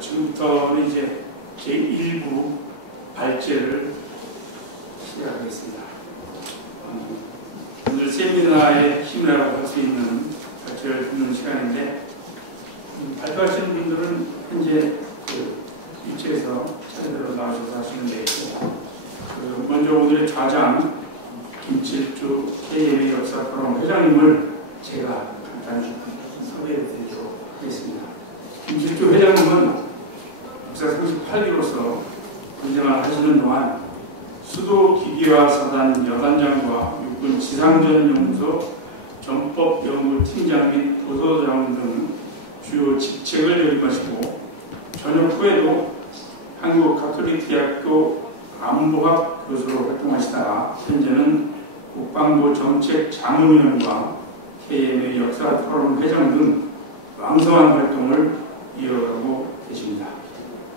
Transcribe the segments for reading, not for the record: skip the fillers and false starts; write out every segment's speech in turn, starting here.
지금부터는 이제 제1부 발제를 시작하겠습니다. 오늘 세미나의 힘이라고 할 수 있는 발제를 듣는 시간인데, 발표하시는 분들은 현재 위치에서 차례대로 나와주셔서 하시면 되겠고, 먼저 오늘의 좌장 김칠주 KMA 역사 포럼 회장님을 제가 간단히 소개해 드리도록 하겠습니다. 김칠주 회장님은 역사 38기로서 군생활 하시는 동안 수도 기계화 사단 여단장과 육군 지상전용소 전법연구팀장 및 도서자원 등 주요 직책을 역임하시고, 전역 후에도 한국 가톨릭 대학교 안보학 교수로 활동하시다가 현재는 국방부 정책 자문위원과 KMA 역사 포럼 회장 등 왕성한 활동을 이어가고 계십니다.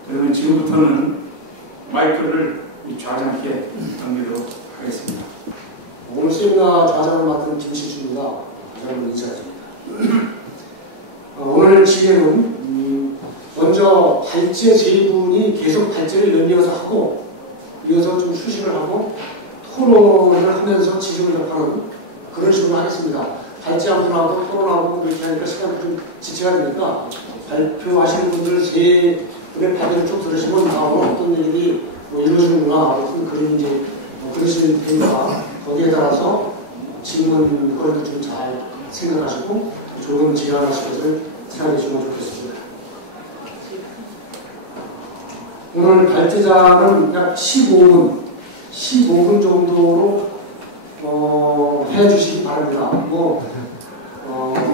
그러면 지금부터는 마이크를 좌장께 넘기도록 하겠습니다. 오늘 세미나 좌장을 맡은 김실주입니다. 여러분 인사드립니다. 오늘 진행은 먼저 발제 제2부분이 계속 발제를 연이어서 하고, 이어서 좀 휴식을 하고 토론을 하면서 지식을 접하는 그런 식으로 하겠습니다. 발제 한 분 하고 토론하고 그렇게 하니까 시간이 좀 지체가 되니까, 발표하시는 분들 세 분의 발언을 쭉 들으시면 어떤 일이 이루어지는구나, 무슨 그런 이제 그러시면 되니까, 거기에 따라서 질문거리도 좀 잘 생각하시고 조금 제안하실 것을 생각해 주시면 좋겠습니다. 오늘 발제자는 약 15분 정도로 해주시기 바랍니다.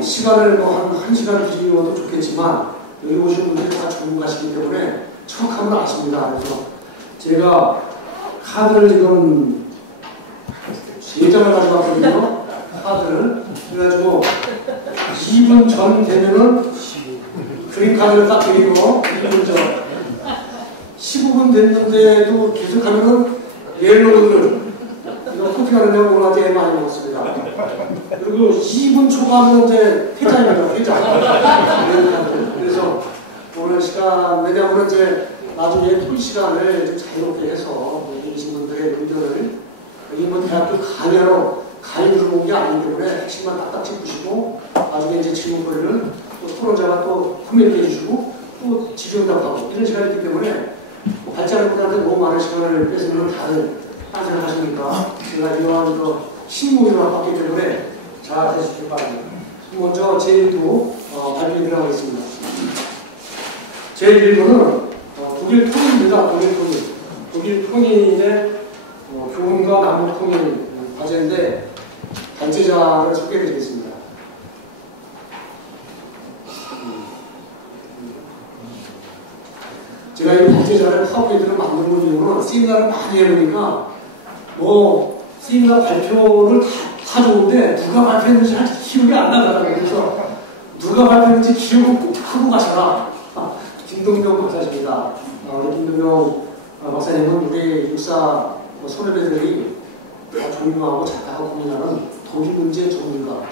시간을 한 1시간 드리어도 좋겠지만, 여기 오신 분들이 다 전문가시기 때문에 척하면 아십니다. 그래서 제가 카드를 지금 3장을 가져왔거든요. 카드를. 그래가지고 2분 전 되면은 그린카드를 딱 드리고, 2분 전 15분 됐는데도 계속하면은 옐로우를 이거 어떻게 하느냐고 오늘한테 많이 먹었습니다. 그리고 2분 초과하면 이제 회장입니다. 회장. 그래서 오늘 시간, 왜냐하면 이제 나중에 토의 시간을 좀 자유롭게 해서 계신 분들의 의견을, 여기 대학교 강의하러 들어온 게 아니기 때문에 핵심만 딱딱 짚으시고, 나중에 이제 질문거리를 또 토론자가 또 코멘트 해주시고 또 질의응답하고 이런 시간이 있기 때문에, 발제하는 분한테 너무 많은 시간을 뺏으면 다들 딴 생각하시니까 제가 이러한 신문으로 봤기 때문에 잘 되시길 바랍니다. 먼저 제1부 발표해 드리겠습니다. 제1부는 독일 통일입니다. 독일 통일의 교훈과 남북 통일 과제인데, 발제자를 소개해 드리겠습니다. 제가 이 발제자를 파워포인트를 만드는 이유는 세미나를 많이 해보니까 세미나 발표를 다 좋은데 누가 발표했는지 잘 기억이 안 나더라고요. 그래서 누가 발표했는지 기억을 꼭 하고 가셔라. 김동명 박사십니다. 우리 김동명 박사님은 우리 육사 선후배들이 다 존경하고 작가하고 고민하는 독일 문제 전문가,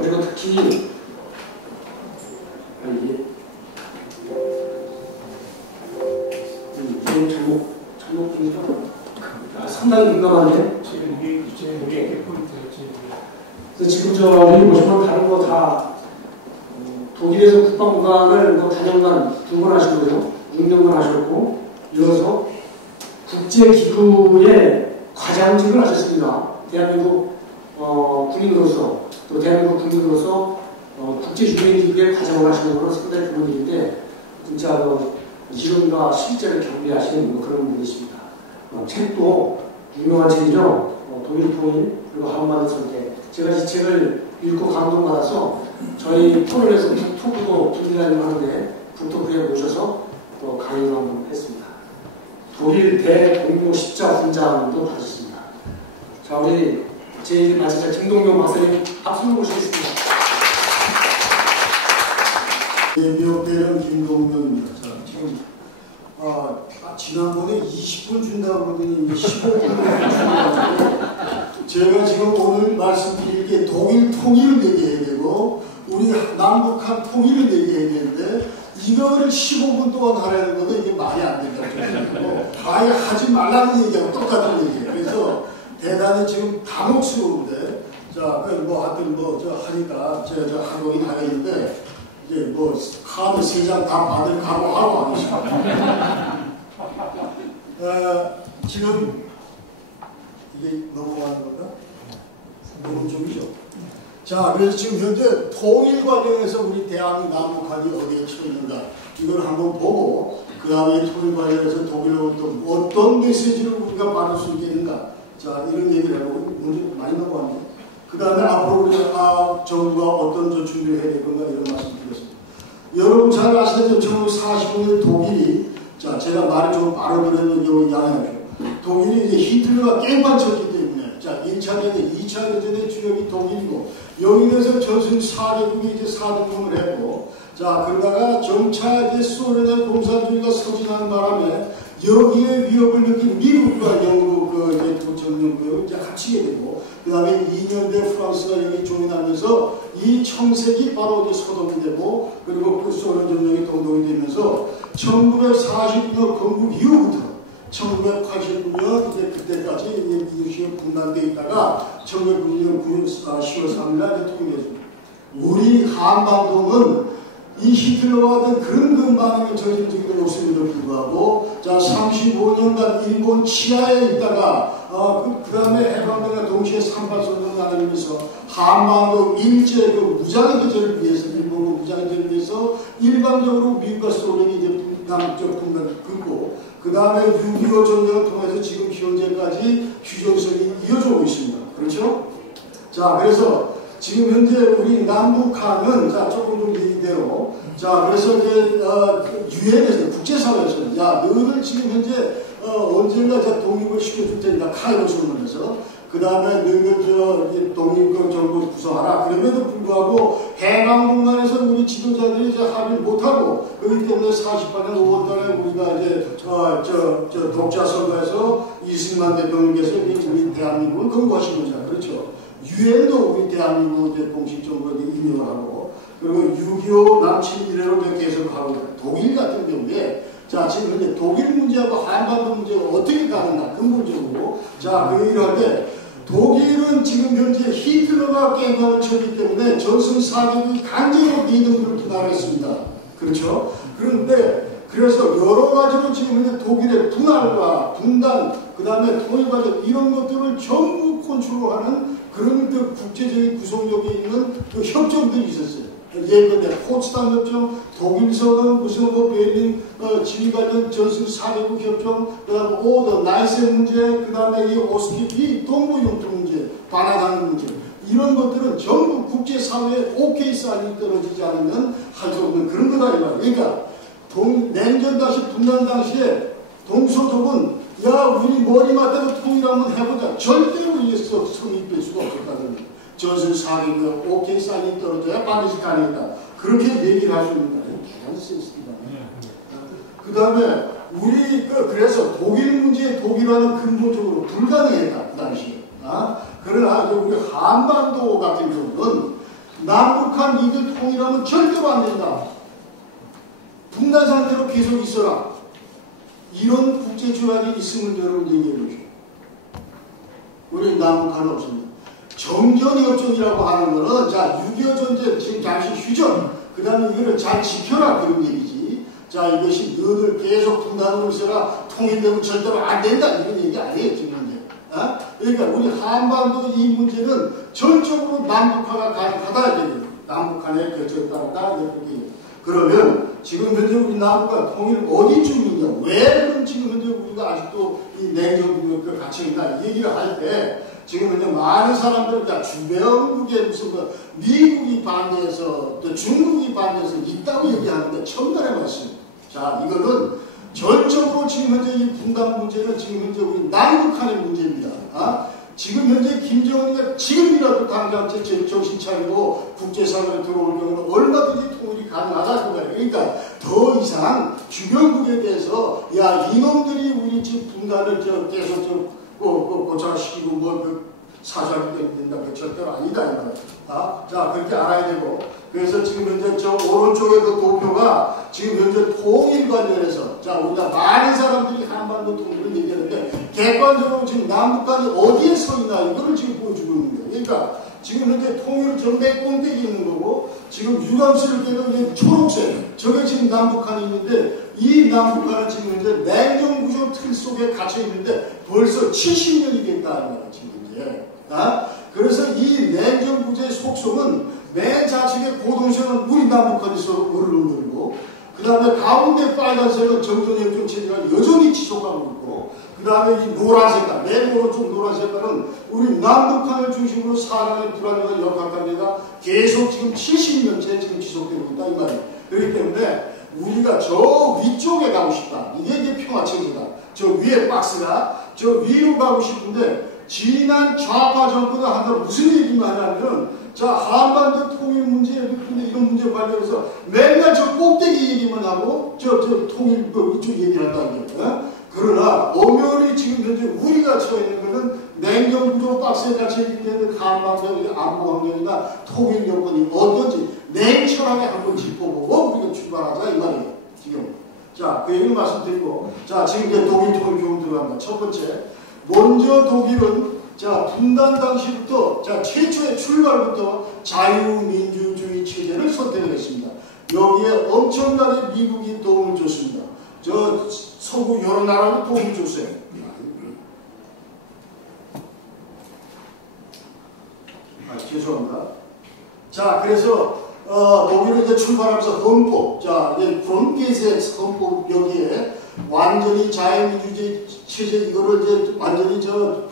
그리고 특히 잘못 보니까 상당히 민감한데, 지금 여기 보시면 다른 거 다 독일에서 국방부관을 다년간 2번 하시고요, 6년간 하셨고, 이어서 국제기구의 과장직을 하셨습니다. 대한민국 군인으로서, 또 대한민국 국민으로서 국제유엔기구의 과장을 하시는 것은 상당히 좋은 일인데, 진짜 이론과 실제를 경비하시는 그런 분이십니다. 책도 유명한 책이죠. 독일 통일, 그리고 한반도 선택. 제가 이 책을 읽고 감동받아서 저희 토론에서 북토크도 준비하려고 하는데, 북토크에 모셔서 또 강의도 한번 했습니다. 독일 대공모 십자 훈장도 받으셨습니다. 자, 우리 제1 발제자 김동명 박사님 박수를 모시겠습니다. 대표되는 김동명입니다. 지금 지난번에 20분 준다고 그러더니 15분 준다고. 제가 지금 오늘 말씀드릴 게 독일 통일을 얘기해야 되고, 우리 남북한 통일을 얘기해야 되는데 이거를 15분 동안 하라는 것도 이게 말이 안 된다고. 아예 하지 말라는 얘기하고 똑같은 얘기예요. 그래서 대단히 지금 당혹스러운데, 자, 뭐 하여튼 뭐 저 하니까 제가 저 하고긴 하겠는데 이제 뭐 카드 3장 다 받을 각오하고 하고 있습니다. 지금 이게 넘어가는 건가? 녹음 중이죠. 자, 그래서 지금 현재 통일 과정에서 우리 대한민국 남북한이 어디에 처했는가 이걸 한번 보고 그 다음에 통일 과정에서 독일로부터 어떤 메시지를 우리가 받을 수 있겠는가, 자 이런 얘기를 해보고 문제 많이 넘어왔네요. 그 다음에 앞으로 우리가 정부가 어떤 저 준비를 해야 될 건가 이런 말씀 드렸습니다. 여러분 잘 아시는 1945년 독일이, 자 제가 말을 좀 바로 그랬는데 양해하십시오. 독일이 이제 히틀러가 깽판 쳤기 때문에, 자 1차 대전, 2차 대전의 주역이 독일이고 여기에서 전승 4개국이 이제 사등분을 했고, 자 그러다가 점차 이제 소련의 공산주의가 서진하는 바람에 여기에 위협을 느낀 미국과 영국 그 이제 부천연구역을 이제 합치게 되고, 그 다음에 2년대 프랑스가 여기 조인하면서 이 청색이 바로 이제 소동이 되고, 그리고 그 소련 점령이 동동이 되면서 1949년 건국 이후부터 1989년 이제 그때까지 이것이 분단되어 있다가 1990년 10월 3일날 통일했습니다. 우리 한반도는 이 히틀러와 같은 그런 근방을 저지른 적이 없음에도 불구하고, 자 35년간 일본 치하에 있다가 그 다음에 해방되가 동시에 38선을 나누면서 한반도 일제 그 무장해제를 위해서, 일본의 무장해제를 위해서 일방적으로 미국과 소련이 이제 남쪽 분단을 긋고, 그 다음에 6.25 전쟁을 통해서 지금 현재까지 휴전선이 이어지고 있습니다. 그렇죠? 자, 그래서 지금 현재 우리 남북한은, 자, 조금 좀 얘기대로, 자, 그래서 이제, 유엔에서, 국제사회에서, 야, 너희들 지금 현재, 언젠가 자, 독립을 시켜줄 테니까, 카이로 선언해서, 그 다음에 너희들 독립국 정부 구성하라. 그럼에도 불구하고, 해방공간에서 우리 지도자들이 이제 합의를 못하고, 그렇기 때문에 48년 5월달에 우리가 이제, 독자 선거에서 이승만 대통령께서 우리 대한민국을 건국하신 거잖아요. 그렇죠? 유엔도 우리 대한민국 이제 공식적으로 인용을 하고, 그리고 6.25 남침 이래로 계속하고, 독일 같은 경우에, 자, 지금 현재 독일 문제하고 한반도 문제가 어떻게 가는가, 근본적으로. 자, 그 얘기를 할 때, 독일은 지금 현재 히틀러가 깽판을 쳤기 때문에 전승 4개국이 강제로 미등으로 나가겠습니다. 그렇죠? 그런데, 그래서 여러 가지로 지금 현재 독일의 분할과 분단, 그 다음에 통일 과정, 이런 것들을 전부 컨트롤하는 그런 그 국제적인 구성력이 있는 그 협정들이 있었어요. 예컨대 포츠담 협정, 독일서는 무슨 뭐 베를린 지휘관련 전승 4개국 협정, 그 다음에 오더 나이센 문제, 그 다음에 이 오스티피 동부용토 문제, 바나강 문제, 이런 것들은 전부 국제사회에 오케이 사인이 떨어지지 않으면 할 수 없는 그런 거다 이 말이에요. 그러니까 냉전 당시 분단 당시에 동서독은 야 우리 머리 맞대로 통일 한번 해보자. 절대로 이게 성립될 수가 없었다는 거예요. 전승 4개국 오케이 사인이 떨어져야 반드시 가능했다. 그렇게 얘기를 할 수 있는 거예요. 대단히 센스입니다. 그 다음에 우리 그래서 독일 문제에 독일화는 근본적으로 불가능했다. 그 당시에. 그러나 우리 한반도 같은 경우는 남북한 이들 통일하면 절대로 안 된다. 분단 상태로 계속 있어라. 이런 국제조약이 있음을 여러분 얘기해 보시오. 우리 남북한은 없습니다. 정전협정이라고 하는 거는, 자, 6.25 전쟁, 지금 잠시 휴전, 그 다음에 이거를 잘 지켜라, 그런 얘기지. 자, 이것이 너들 계속 분단으로 있어라, 통일되면 절대로 안 된다, 이런 얘기 아니에요, 지금 현재. 그러니까 우리 한반도 이 문제는 전적으로 남북화가 가능하다, 이게. 남북한의 결정에 따라 이렇게. 그러면 지금 현재 우리 남북한 통일 어디쯤 있냐, 왜 지금 현재 우리가 아직도 이 냉전 갇혀 있나, 얘기를 할 때, 지금 현재 많은 사람들은 다 주변국에 무슨 뭐 미국이 반대해서 또 중국이 반대해서 있다고 얘기하는데 첨단의 말씀. 자, 이거는 전적으로 지금 현재 이 분단 문제는 지금 현재 우리 남북한의 문제입니다. 지금 현재 김정은이가 지금이라도 당장 정신 차리고 국제사회로 들어올 경우는 얼마든지 통일이 가능하다 그 말이에요. 그러니까 더 이상 주변국에 대해서 야 이놈들이 우리 집 분단을 계속 고착시키고 사주하기 때문에 된다. 그 절대로 아니다. 이 말이에요. 자, 그렇게 알아야 되고. 그래서 지금 현재 저 오른쪽에 그 도표가 지금 현재 통일 관련해서 자, 우리가 많은 사람들이 한반도 통일을 얘기하는데 객관적으로 지금 남북한이 어디에 서 있나 이거를 지금 보여주고 있는 거예요. 그러니까 지금 현재 통일 정맥 꼭대기 있는 거고 지금 유감스럽게도 초록색 저게 지금 남북한이 있는데 이 남북한은 지금 현재 냉정구조 틀 속에 갇혀 있는데 벌써 70년이 됐다 이 말이에요. 지금 현재. 그래서 이 냉정구조의 속성은 맨 좌측에 고동선은 우리 남북한에서 어른들이고 그 다음에 가운데 빨간색은 정전협정 체제가 여전히 지속하고 있고 그 다음에 이 노란 색깔, 맨 오른쪽 노란 색깔은 우리 남북한을 중심으로 사람의 불안정한 역학관계가 계속 지금 70년째 지금 지속되고 있다 이 말이에요. 그렇기 때문에 우리가 저 위쪽에 가고 싶다. 이게 이제 평화체제다. 저 위에 박스가 저 위로 가고 싶은데 지난 좌파 정부가 한다 무슨 얘기만 하냐면 자, 한반도 통일 문제, 이런 문제 관련해서 맨날 저 꼭대기 얘기만 하고, 저 통일, 이쪽 얘기를 한다는 거예요. 그러나, 엄연히 지금 현재 우리가 처해 있는 것은 냉정구조 박스에 갇혀있기 때문에 한반도의 안보 환경이나 통일 여건이 어떤지 냉철하게 한번 짚어보고 우리가 출발하자, 이 말이에요. 지금. 자, 그 얘기를 말씀드리고, 자, 지금 이제 독일 통일 교훈 들어갑니다. 첫 번째. 먼저 독일은 자, 분단 당시부터, 자, 최초의 출발부터 자유민주주의 체제를 선택을 했습니다. 여기에 엄청나게 미국이 도움을 줬습니다. 저, 서구 여러 나라도 도움을 줬어요. 죄송합니다. 자, 그래서, 독일은 이제 출발하면서 헌법, 자, 프론게셋 헌법 여기에 완전히 자유민주주의 체제 이거를 이제 완전히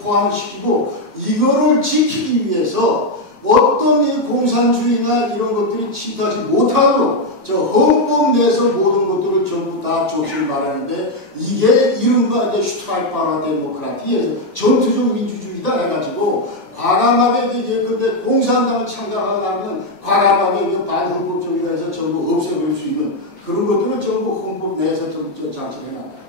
포함시키고 이거를 지키기 위해서 어떤 이 공산주의나 이런 것들이 침투하지 못하도록 저 헌법 내에서 모든 것들을 전부 다 조치를 말하는데 이게 이른바 이제 슈트라이파라 데모크라티에서 전투적 민주주의다 해가지고 과감하게 이제 근데 공산당을 창당하려면 과감하게 반헌법적이라 해서 전부 없애버릴 수 있는 그런 것들은 전부 헌법 내에서 전부 장치해놔요.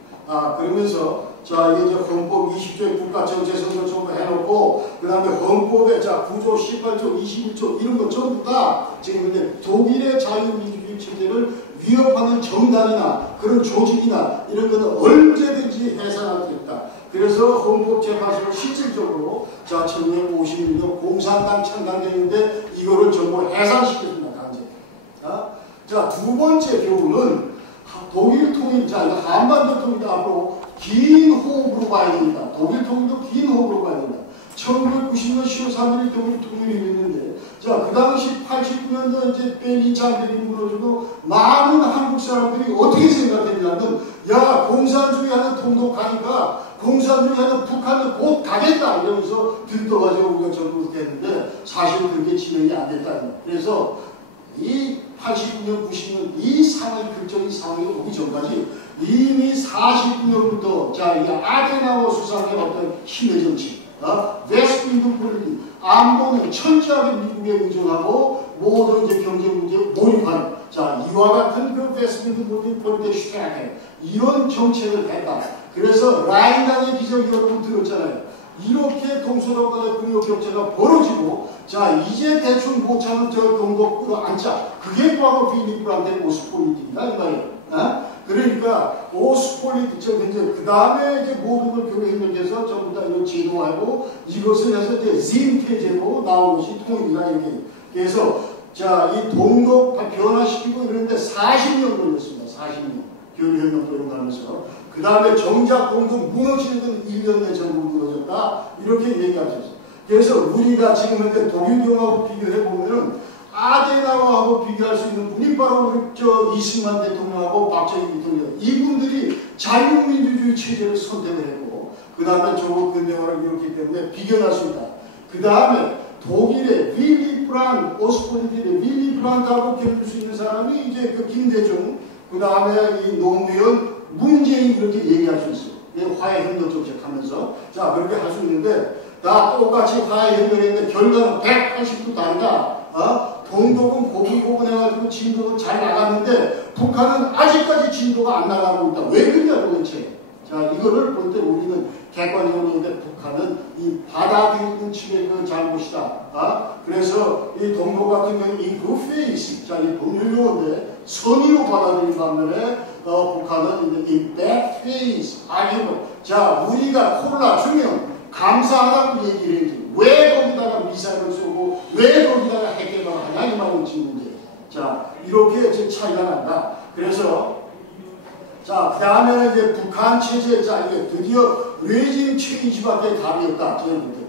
그러면서, 자, 이게 이제 헌법 20조의 국가정체성을 전부 해놓고, 그 다음에 헌법에, 자, 9조, 18조, 21조, 이런 거 전부 다 지금 이제 독일의 자유민주주의 체제를 위협하는 정당이나 그런 조직이나 이런 거는 언제든지 해산할 수 있다. 그래서 헌법재판소를 실질적으로, 자, 1956년 공산당 창당되는데 이거를 전부 해산시켰습니다, 강제. 자, 두 번째 교훈은 독일 통일, 자, 이거 한반도 통일 앞으로 긴 호흡으로 봐야 됩니다. 독일 통일도 긴 호흡으로 봐야 됩니다. 1990년 10월 3일 독일 통일이 있는데, 자, 그 당시 89년도 이제 베를린 장벽이 무너지고 많은 한국 사람들이 어떻게 생각했냐면, 야, 공산주의 하는 통독하니까 공산주의 하는 북한은 곧 가겠다 이러면서 들떠가지고 우리가 전부 그렇게 했는데 사실은 그렇게 진행이 안 됐다. 그래서 이 89년, 90년 이 상황이 극적인 상황이 오기 전까지 이미 49년부터 자, 이 아데나워 수상의 어떤 힘의 정치, 웨스트윈드 폴리티, 안보는 철저하게 미국에 의존하고 모든 이제 경제 문제에 몰입하는 자, 이와 같은 그 웨스트윈드 폴리티 슈트라게 이런 정책을 했다. 그래서 라인강의 기적 여러분 들었잖아요. 이렇게 동서남북의 군역 격차가 벌어지고 자 이제 대충 못 참은 저 동독으로 앉자. 그게 바로 필리프란데 오스폴리틱이다 이 말이에요. 그러니까 오스폴리틱 이제 그 다음에 이제 모든 걸 교류협력해서 전부 다 이런 제도하고 이것을 해서 이제 짐태제로 나온 것이 통일이다 이렇게. 그래서 자 이 동독 변화시키고 이러는데 40년 걸렸습니다. 40년 교류협력 도입하면서. 그 다음에 정작 동독 무너지는 건 1년 내 전부 무너졌다 이렇게 얘기할 수 있어요. 그래서 우리가 지금 현재 독일경하고 비교해 보면은 아데나워하고 비교할 수 있는 분이 바로 우리 저 이승만 대통령하고 박정희 대통령 이분들이 자유민주주의 체제를 선택을 했고 그 다음에 조국 근대화를 이뤘기 때문에 비교할 수 있다. 그 다음에 독일의 윌리 브란트, 오스폴리틱의 윌리 브란트하고 겹칠 수 있는 사람이 이제 그 김대중, 그 다음에 이 노무현, 문재인 이렇게 얘기할 수 있어요. 화해협력 정책하면서 자 그렇게 할 수 있는데 다 똑같이 화해협력했는데 결과는 180도 다르다. 동독은 고분고분해가지고 진도도 잘 나갔는데 북한은 아직까지 진도가 안 나가고 있다. 왜 그러냐 도대체. 자, 이거를 볼 때 우리는 객관적으로 근데 북한은 이 받아들이는 측의 그 잘못이다. 그래서 이 동독 같은 경우는 이 good faith, 자, 이 법률용어인데 선의로 받아들인 반면에 북한은 이 bad faith, 아니면 자, 우리가 콜라 주면 감사하다고 얘기를 해야지. 왜 거기다가 미사일을 쏘고 왜 거기다가 핵 개발을 하냐 이 말은 지금 문제. 자, 이렇게 지금 차이가 난다. 그래서 자, 그 다음에 이제 북한 체제, 자, 이게 드디어 레짐 체인지밖에 답이 없다. 저희들.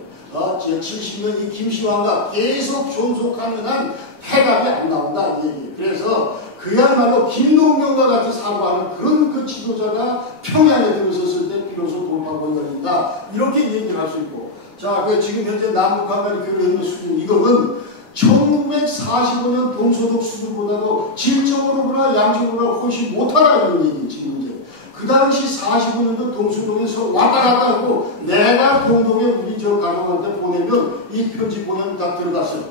제 70년 이 김시환과 계속 존속하는 한 해답이 안 나온다. 이 얘기. 그래서 그야말로 김동명과 같이 사고하는 그런 그 지도자가 평양에 들어섰을 때 비로소 돌파구가 열린다. 이렇게 얘기를 할 수 있고. 자, 그 지금 현재 남북한 간의 교류의 수준, 이거는 1945년 동서독 수준보다도 질적으로나 양적으로나 훨씬 못하다는 얘기 지금 이제. 그 당시 45년도 동서독에서 왔다 갔다 하고 내가 동독에 우리 저 가족한테 보내면 이 편지 보내면 다 들어갔어요.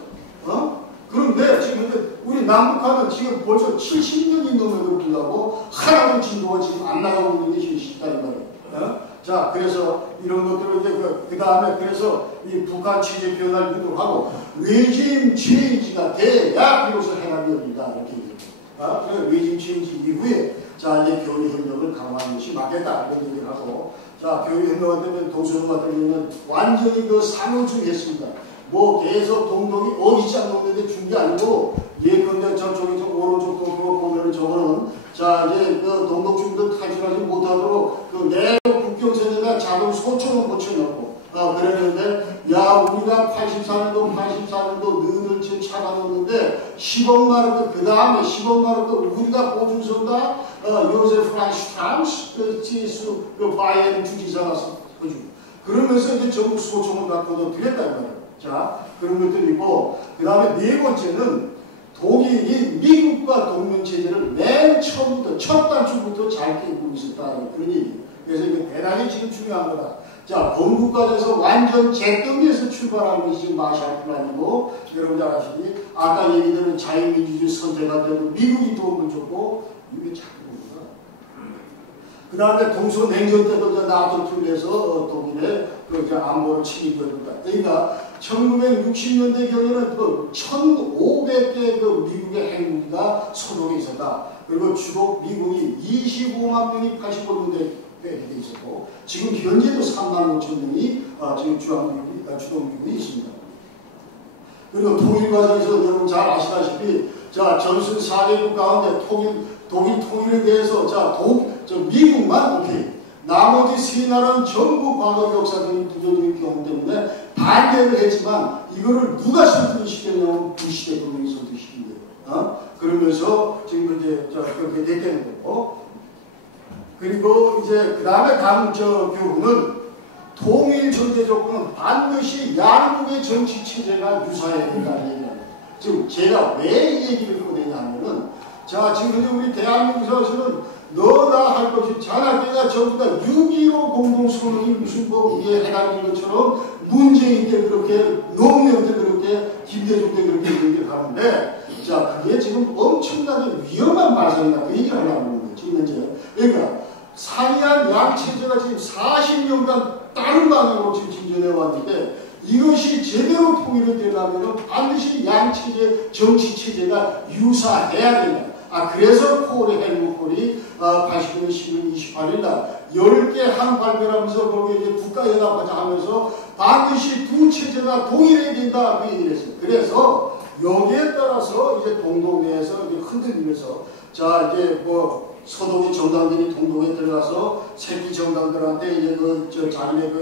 그런데 지금 우리 남북한은 지금 벌써 70년이 넘어도 불구하고 하나도 진도가 지금 안 나가고 있는 게 현실이다 이 말이에요. 자, 그래서 이런 것들을 이제 그 다음에 그래서 이 북한 체제 변화를 유도하고 레짐 체인지가 돼야 비로소 해답이 열린다 이렇게 얘기해요. 그래서 레짐 체인지 이후에 자, 이제 교류협력을 강화하는 것이 맞겠다 이런 얘기를 하고, 자, 교류협력 때문에 동서독 같은 경우는 완전히 그 상호주의했습니다. 뭐 계속 동독이 어깃장 놓는데 준 게 아니고 예컨대 저쪽에 저 오른쪽 동독 보면은 저거는 자, 이제 그 동독 주민들 탈출하지 못하도록 그 내로 국경선에다 작은 소총을 붙여놓고 그랬는데 야, 우리가 84년도 너는 지금 차가 넣었는데 10억 마르크 그 다음에 10억 마르크 우리가 보증선다 요세프 라이슈트라우스 그 지수 그 바이에른 주지사가 써주고 그러면서 이제 전국 소총을 갖고도 드렸다 이 말이에요. 자, 그런 것들이 있고, 그 다음에 네 번째는 독일이 미국과 동맹체제를 맨 처음부터, 첫 단추부터 잘 깨고 있었다. 그런 얘기. 그래서 이게 대단히 지금 중요한 거다. 자, 건국과정에서 완전 잿더미에서 출발하는 것이 지금 마샬 플랜이고, 여러분 잘 아시니, 아까 얘기되는 자유민주주의 선택할 때도 미국이 도움을 줬고, 이게 자꾸 봅니다. 그 다음에 동서냉전 때도 나토 툴에서 독일의 그 안보를 침입했다. 그러니까 1960년대 경에는 그 1,500개 그 미국의 핵무기가 소동에 있었다. 그리고 주로 미국이 25만 명이 85년대에 돼 있었고, 지금 현재도 3만 5천 명이 지금 주동미국이 있습니다. 그리고 통일 과정에서 여러분 잘 아시다시피, 자, 전술 4개국 가운데 독일 통일에 대해서, 자, 미국만 오케이. 나머지 세 나라는 전부 과거 역사적인 부정적인 경험 때문에 반대를 했지만 이거를 누가 설득시켰냐면 부시 대통령이 설득시킨 거예요. 그러면서 지금 이제 그렇게 됐다는 거고. 그리고 이제 그 다음에 다음 교훈은 통일 전제 조건은 반드시 양국의 정치 체제가 유사해야 된다는 얘기입니다. 지금 제가 왜 이 얘기를 꺼내냐면은 자, 지금 현재 우리 대한민국에서는 너나 할 것이 자나깨나 전부 다 6.15 공동선언이 무슨 뭐 이게 해당하는 것처럼 문재인 때 그렇게 노무현 때 그렇게 김대중 때 그렇게 얘기를 하는데 자, 그게 지금 엄청나게 위험한 발상이다. 그 얘기를 하려고 하는 거예요. 지금 현재. 그러니까 상이한 양체제가 지금 40년간 다른 방향으로 지금 진전해 왔는데 이것이 제대로 통일이 되려면 반드시 양체제, 정치체제가 유사해야 된다. 그래서 콜의 헬무 콜이 89년 10월 28일 날 10개 항 발표하면서 거기에 이제 국가연합하자 하면서 반드시 두 체제가 동일해야 된다. 그 얘기를 했어요. 그래서 여기에 따라서 이제 동독 내에서 이제 흔들리면서 자, 이제 뭐 서독의 정당들이 동독에 들어가서 새끼 정당들한테 이제 자기네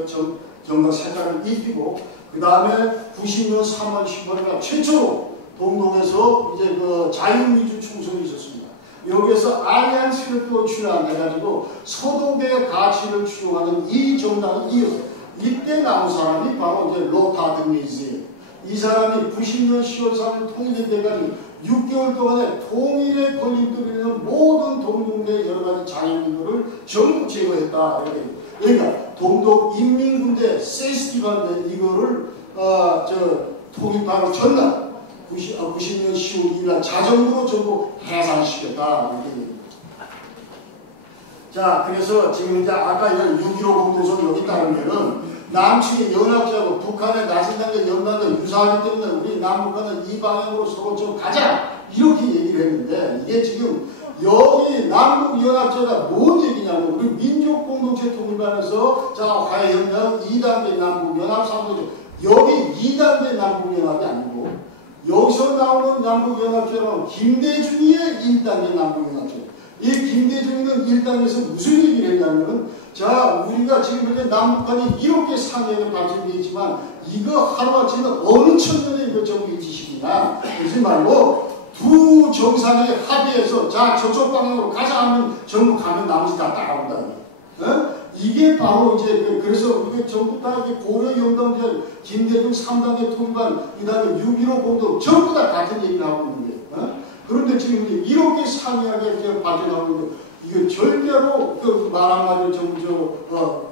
정당 색깔을 입히고 그 다음에 90년 3월 10월 날 최초로 동독에서 이제 그 자유민주 총선이 있었습니다. 여기에서 알리안스를 또 출연해가지고 서독의 가치를 추종하는 이 정당을 이어서 이때 나온 사람이 바로 이제 로타드 미즈예요. 이 사람이 90년 10월 3일 통일된 데까지 6개월 동안에 통일에 걸림돌이는 모든 동독내 여러 가지 장애민들을 전부 제거했다. 그러니까 동독 인민군대 세스티반데 이거를 통일 바로 전날 90년 10월 2일 날 자정으로 전부 해산시켰다. 이렇게 됩니다. 자, 그래서 지금 이제 아까 6.15 공동선 여기 따르면은 남측의 연합지하고 북한의 나신당의 연관과 유사하기 때문에 우리 남북한은 이 방향으로 서로 좀 가자 이렇게 얘기를 했는데 이게 지금 여기 남북연합제가 뭔 얘기냐고 우리 민족공동체 통일반에서 자 화해협력 2단계 남북연합 3단계 여기 2단계 남북연합이 아니고 여기서 나오는 남북연합제는 김대중의 1단계 남북연합제 이 김대중은 1단계에서 무슨 얘기를 했냐면 자 우리가 지금 이렇게 남북한이 이렇게 상해가 발전되어 있지만 이거 하루아침에 어느 천년에 이거 전부 일치시키냐 그러지 말고 두 정상이 합의해서 자 저쪽 방향으로 가자 하면 전부 가면 나머지 다 따라온다. 어? 이게 바로 이제 그래서 이게 전부 다 이게 고려 영당제 김대중 3당의 통일반 그다음에 6.15 공동 전부 다 같은 얘기를 하고 있는 거예요. 어? 그런데 지금 이렇게 상이하게 이제 발전하고 있는데 이게 절대로 그 말 한마디로 전부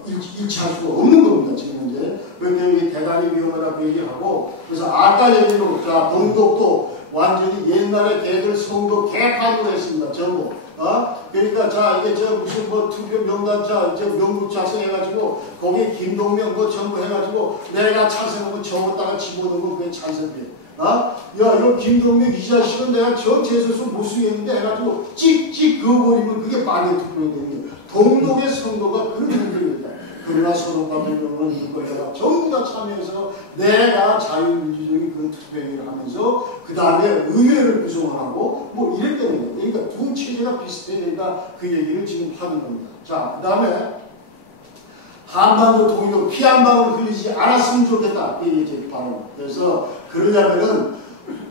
일치할 수가 없는 겁니다. 지금 이제 그런데 이게 대단히 위험하다고 얘기하고 그래서 아까 얘기로 자 동독도 완전히 옛날에 걔들 성도 개판으로 했습니다. 전부. 그러니까 자 이게 저 무슨 뭐 투표 명단차 저 명부 작성해가지고 거기에 김동명 뭐 전부 해가지고 내가 찬성하면 적었다가 집어넣으면 그게 찬성돼. 야 이거 김동명 이 자식은 내가 저 재수서 못 쓰겠는데 해가지고 찍찍 그어버리면 그게 반대 투표가 되는 거예요. 동독의 성도가 그런 분들입니다. 그러나 서로가 별로는 이걸 전부 다 참여해서 내가 자유민주적인 그런 투표행위를 하면서 그 다음에 의회를 구성하고 뭐 이랬다는 거예요. 그러니까 두 체제가 비슷해니까 그 얘기를 지금 하는 겁니다. 자, 그 다음에 한반도 통일로 피 한 방울 흘리지 않았으면 좋겠다. 이게 이제 바로. 그래서 그러려면은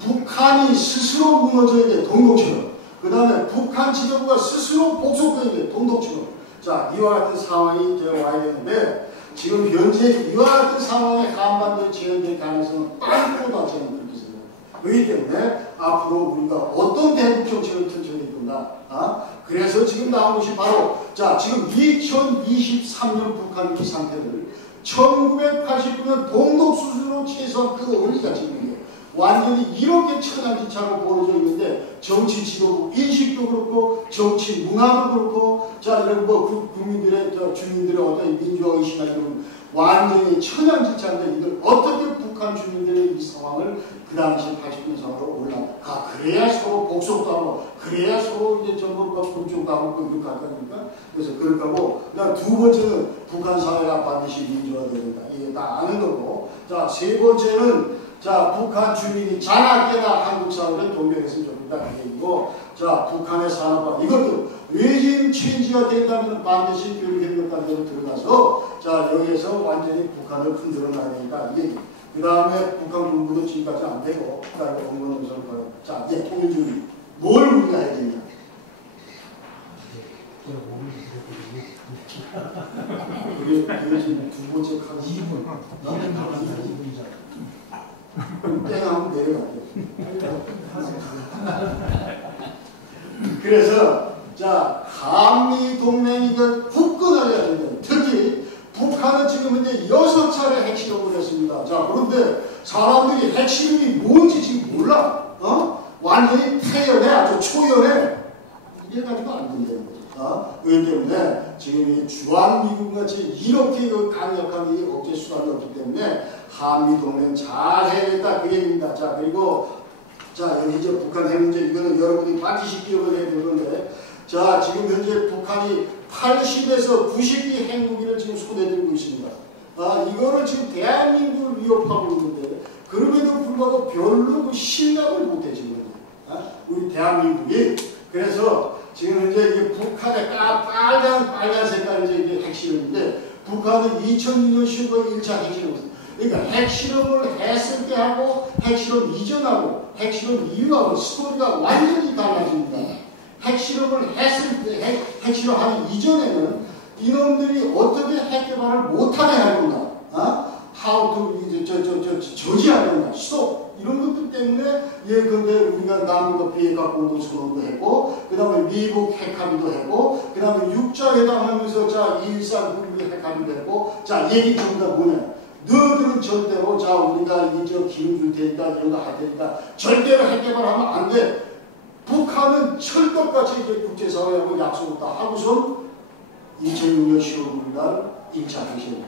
북한이 스스로 무너져야 돼. 동독처럼. 그 다음에 북한 지도부가 스스로 복속해야 돼. 동독처럼. 자, 이와 같은 상황이 와야 되는데 지금 현재 이와 같은 상황에 한반도에 재현될 가능성은 빵꾸다 저는 그렇게 생각합니다. 그렇기 때문에 앞으로 우리가 어떤 대북 정책을 펼쳐야 된다. 그래서 지금 나온 것이 바로 자 지금 2023년 북한 이 상태를 1989년 동독 수준으로 최소한 끌어올리자 지금 이게 완전히 이렇게 천양지차로 벌어져 있는데 정치 지도부 인식도 그렇고 정치 문화도 그렇고 자 이런 뭐 국민들의 주민들의 어떤 민주화 의식이나 이런 완전히 천양지차인데 이걸 어떻게 북한 주민들의 이 상황을 그 당시 80년 상황으로 올라가 그래야 서로 복속도 하고 그래야 서로 이제 전부 분쪽도 하고 그렇게 갈 거니까 그래서 그럴 거고 그다음 두 번째는 북한 사회가 반드시 민주화돼야 된다 이게 다 아는 거고 자 세 번째는 자, 북한 주민이 자나깨나 한국 사회를 동경했으면 좋겠다. 그 얘기고, 자, 북한의 산업화. 이것도 레짐 체인지가 된다면 반드시 교육협력단계로 들어가서, 자, 여기에서 완전히 북한을 흔들어 놔야 되니까, 이게, 그 다음에 북한 군부도 지금까지 안 되고, 그 다음에 언론노선을 봐요. 자, 이제 통일 준비. 뭘 우리가 해야 되냐. 그게 지금 두 번째 칸 2분. 나는 2분이잖아. 땡하면 내려가죠. 그래서 자 한미 동맹이 굳건하게 됩니다. 특히 북한은 지금 이제 6차례 핵실험을 했습니다. 자 그런데 사람들이 핵실험이 뭔지 지금 몰라. 완전히 태연해 아주 초연해. 이래 가지고 안 된다는 거죠. 그렇기 때문에 지금 이 주한미군같이 이렇게 강력한 이 억제 수단이 없기 때문에 한미동맹 잘 해야겠다 그 얘기입니다. 자 그리고 자 여기 이제 북한 핵 문제 이거는 여러분이 반드시 기억을 해야 되는데 자 지금 현재 북한이 80에서 90기 핵무기를 지금 손에 들고 있습니다. 이거를 지금 대한민국을 위협하고 있는데 그럼에도 불구하고 별로 그 실감을 못해 지금 우리 대한민국이 그래서 지금 현재 이게 북한의 빨간 색깔이 이제 핵실험인데 북한은 2002년 10월 1차 핵실험을 그러니까 핵실험을 했을 때 하고 핵실험 이전하고 핵실험 이후하고 스토리가 완전히 달라집니다. 핵실험을 했을 때 핵실험하기 이전에는 이놈들이 어떻게 핵 개발을 못하게 할 건가 how to 저지할 건가 스톱 이런 것들 때문에 근데 우리가 남북과 비핵화 공동선언도 했고 그 다음에 미국 핵합의도 했고 그 다음에 육자회담 하면서 자 2.13 국민 핵합의도 했고 자 얘기 전부 다 뭐냐 너희들은 절대로 자 우리가 이제 기름 줄 테니까 이런 거 할 테니까 절대로 핵 개발하면 안 돼. 북한은 철떡같이 이제 국제사회하고 약속을 다 하고선 2006년 10월 9일 1차 핵실험.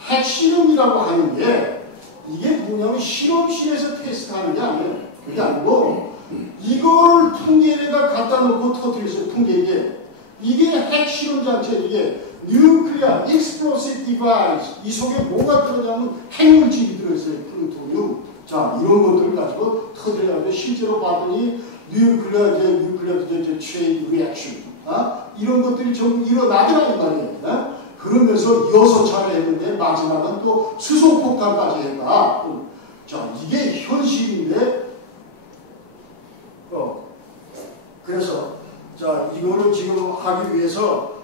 핵실험이라고 하는 게 이게 뭐냐면 실험실에서 테스트하는 게 아니에요. 그게 아니고 이거를 풍계에다 갖다 놓고 터뜨렸어요. 풍계에. 이게 핵실험 자체, 이게 Nuclear Explosive Device. 이 속에 뭐가 들어가냐면 핵물질이 들어있어요. 플루토늄. 자, 이런 것들을 가지고 터뜨려가지고 실제로 봤더니 뉴클리어 체인 리액션. 이런 것들이 좀 일어나더라는 말이에요. 그러면서 6차례 했는데 마지막은 또 수소폭탄까지 했다. 자, 이게 현실인데, 그래서, 자, 이거를 지금 하기 위해서,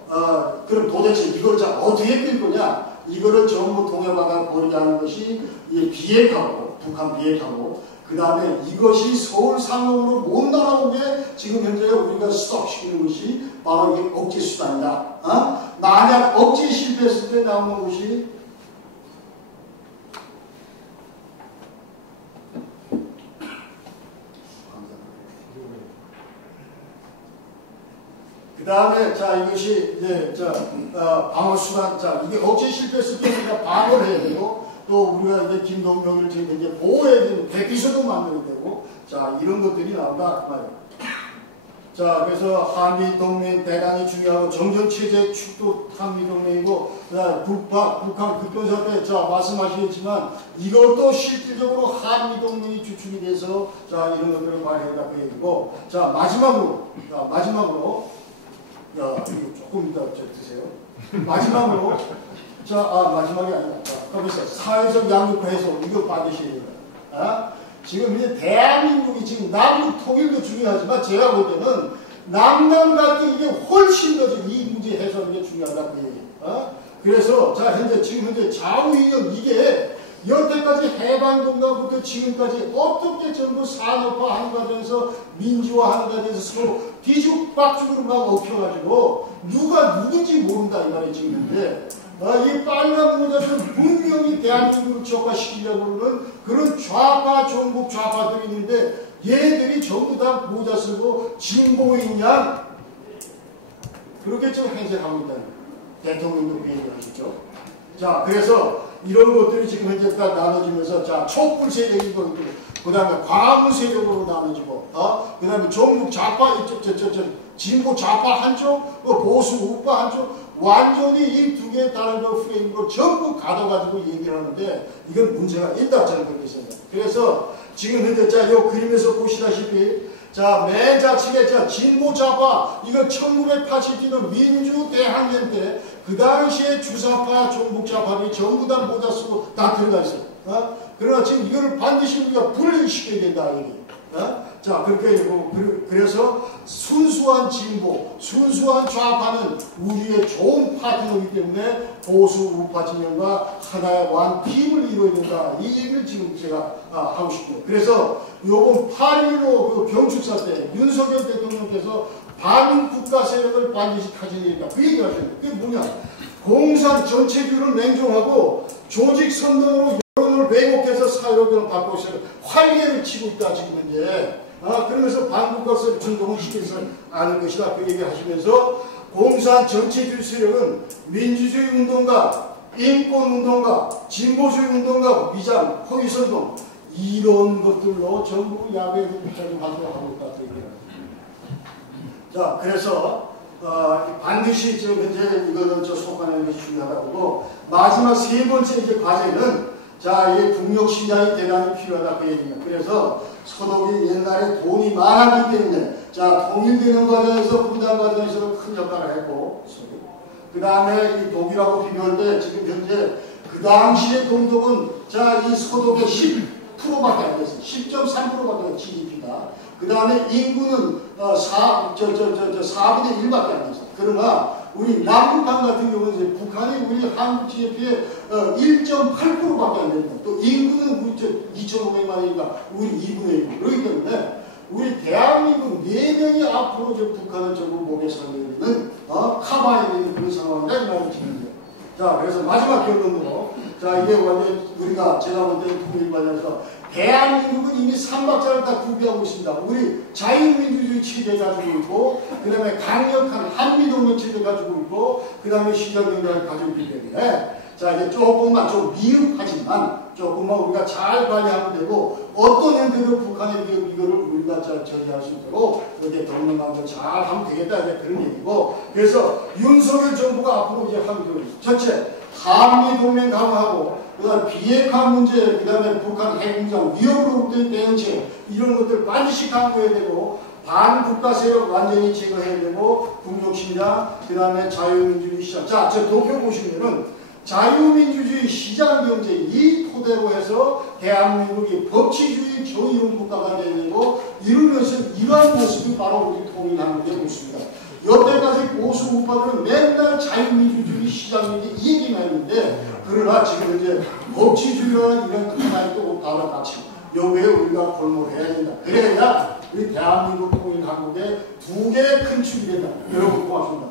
그럼 도대체 이걸 자, 어떻게 끌 거냐? 이거를 전부 동해바다 버리게 하는 것이 비핵화고, 북한 비핵화고, 그 다음에 이것이 서울 상공으로 못 날아오게 지금 현재 우리가 스톱시키는 것이 바로 이게 억제 수단이다. 만약 억제 실패했을 때 나오는 것이 그 다음에 자 이것이 이제 방어 수단. 자 이게 억제 실패했을 때 우리가 방어를 해야 되고 또 우리가 이제 김동명을 지금 이제 보호해야 되는 대피소도 만들어야 되고 자 이런 것들이 나온다 말이에요. 자 그래서 한미 동맹 대단히 중요하고 정전 체제 축도 한미 동맹이고 그다음 북한 급변사 때 자 말씀하시겠지만 이것도 실질적으로 한미 동맹이 주축이 돼서 자 이런 것들을 발휘한다 그 얘기고 자 마지막으로 이거 조금 이따 드세요. 마지막으로 마지막이 아니라 거기서 사회적 양극화 해소 이거 반드시 해야 됩니다. 지금 이제 대한민국이 지금 남북 통일도 중요하지만 제가 볼 때는 남남 갈등 이게 훨씬 더 이 문제 해소하는 게 중요하다 그 얘기예요. 그래서 자 지금 현재 좌우 이념 이게 여태까지 해방동단부터 지금까지 어떻게 전부 산업화하는 과정에서 민주화하는 과정에서 서로 뒤죽박죽으로 막 엎혀가지고 누가 누군지 모른다 이 말이 지금 있는데 이 빨간 모자들 분명히 대한민국을 적화시키려고 하는 그런 좌파 종북 좌파들이 있는데 얘들이 전부 다 모자 쓰고 진보인 양 그렇게 지금 행세하고 있다는 거예요. 대통령도 그 얘기를 하시죠. 자 그래서 이런 것들이 지금 현재 다 나눠지면서 자 촛불 세력이고 그 다음에 과무 세력으로 나눠지고 그 다음에 종북 좌파 진보 좌파 한쪽 보수 우파 한쪽 완전히 이 두 개의 다른 프레임으로 전부 가둬가지고 얘기를 하는데 이건 문제가 있다 저는 그렇게 생각합니다. 그래서 지금 현재 자 이 그림에서 보시다시피 자 맨 좌측에 자 진보 좌파 이거 1980년대 민주대항전 때 그 당시에 주사파 종북 좌파들이 전부 다 모자 쓰고 다 들어가 있어요. 그러나 지금 이거를 반드시 우리가 분리시켜야 된다 이게. 자 그렇게 되고 그래서 순수한 진보, 순수한 좌파는 우리의 좋은 파트너이기 때문에 보수 우파 진영과 하나의 완 팀을 이루어야 된다. 이 얘기를 지금 제가 하고 싶어요. 그래서 요번 8.15 그 경축사 때 윤석열 대통령께서 반국가 세력을 반드시 가져야 된다. 그 얘기를 하셨는데 그게 뭐냐? 공산 전체주의를 냉정하고 조직 선동으로 여론을 왜곡해서 사회로들을 바꾸고 있어요. 활개를 치고 있다 지금 현재. 그러면서 반국가세 전동을 시켜서 아는 것이다. 그 얘기를 하시면서 공산 전체주의 세력은 민주주의 운동가, 인권운동가, 진보주의 운동가, 위장, 허위선동 이런 것들로 전부 야외에서 활동하고 있다. 그 얘기를. 자, 그래서 반드시 지금 현재 이거는 속아내는 것이 중요하다고 마지막 세 번째 이제 과제는 자, 이 북녘 신장이 대단히 필요하다 그 얘기입니다. 그래서 서독이 옛날에 돈이 많았기 때문에 자, 통일되는 과정에서 분단 과정에서 큰 역할을 했고 그 다음에 이 독일하고 비교할 때 지금 현재 그 당시의 동독은 자, 이 서독의 10%밖에 안 됐어요. 10.3%밖에 안 GDP가. 그 다음에 인구는 4분의 1밖에 안 됐어요. 그러나 우리 남북한 같은 경우는 이제 북한이 우리 한국 GDP의 1.8%밖에 안 됩니다. 또 인구는 우리 2,500만이니까 우리 2분의 1. 그렇기 때문에 우리 대한민국 4명이 앞으로 북한을 전부 목에 설리는 커버해야 되는 그런 상황이다 이 말을 드립니다. 자, 그래서 마지막 결론으로 자, 이게 완전 우리가 제가 볼 때 통일 관련해서 대한민국은 이미 삼박자를 다 구비하고 있습니다. 우리 자유민주주의 체제 가지고 있고, 그 다음에 강력한 한미동맹 체제 가지고 있고, 그 다음에 시장경제를 가지고 있기 때문에 자, 이제 조금만 좀 미흡하지만 조금만 우리가 잘 관리하면 되고, 어떤 형태로 북한의 이거를 우리가 잘 처리할 수 있도록 이렇게 동맹관계를 잘 하면 되겠다, 이제 그런 얘기고. 그래서 윤석열 정부가 앞으로 이제 하는 거 전체 한미동맹 강화하고, 그 다음 비핵화 문제, 그 다음에 북한 핵무장 위협으로부터의 대응책, 이런 것들 반드시 강구해야 되고, 반국가 세력 완전히 제거해야 되고, 국정신장, 그 다음에 자유민주주의 시장. 자, 저 도표 보시면은 자유민주주의 시장경제 이 토대로 해서 대한민국이 법치주의 저이용 국가가 되야 되고, 이러면서 이러한 모습이 바로 우리 통일하는 게 모습입니다. 여태까지 보수 우파들은 맨날 자유민주주의 시장경제 이 얘기만 했는데, 그러나 지금 이제 법치주의와 이런 하나의 또 바로 같이 여기에 우리가 골몰해야 된다. 그래야 우리 대한민국 통일 한국의 두 개의 큰 축이 된다. 여러분 고맙습니다.